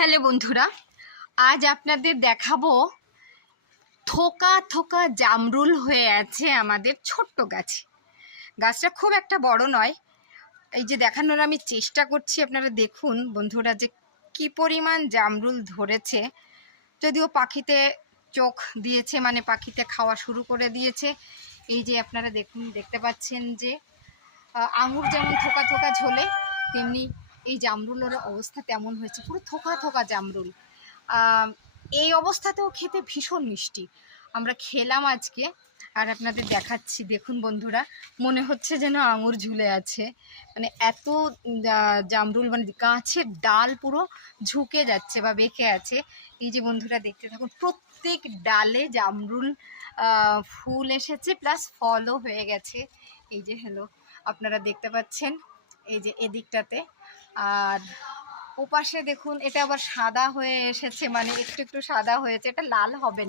Hello বন্ধুরা, আজ আপনাদের দেখাবো থোকা থোকা জামরুল হয়ে আছে আমাদের ছোট্ট গাছে। গাছটা খুব একটা বড় নয়, এই যে দেখানোর আমি চেষ্টা করছি, আপনারা দেখুন বন্ধুরা যে কি পরিমাণ জামরুল ধরেছে। যদিও পাখিতে চোখ দিয়েছে মানে পাখিতে খাওয়া শুরু করে দিয়েছে। এই যে আপনারা দেখুন, দেখতে পাচ্ছেন যে আঙুর যেমন থোকা থোকা ঝোলে, তেমনি এই জামরুলের অবস্থা তেমন হয়েছে, পুরো থোকা থোকা জামরুল। এই অবস্থাতেও খেতে ভীষণ মিষ্টি। আমরা খেলাম আজকে, আর আপনাদের দেখাচ্ছি, দেখুন বন্ধুরা, মনে হচ্ছে যেন আঙুর ঝুলে আছে। মানে এত জামরুল মানে গাছের ডাল পুরো ঝুঁকে যাচ্ছে বা বেঁকে আছে। এই যে বন্ধুরা, দেখতে থাকুন, প্রত্যেক ডালে জামরুল ফুল এসেছে, প্লাস ফলও হয়ে গেছে। এই যে হ্যালো আপনারা দেখতে পাচ্ছেন, এই যে এদিকটাতে। আর ওপাশে দেখুন, এটা আবার সাদা হয়ে এসেছে মানে একটু একটু সাদা হয়েছে, এটা লাল হবে না।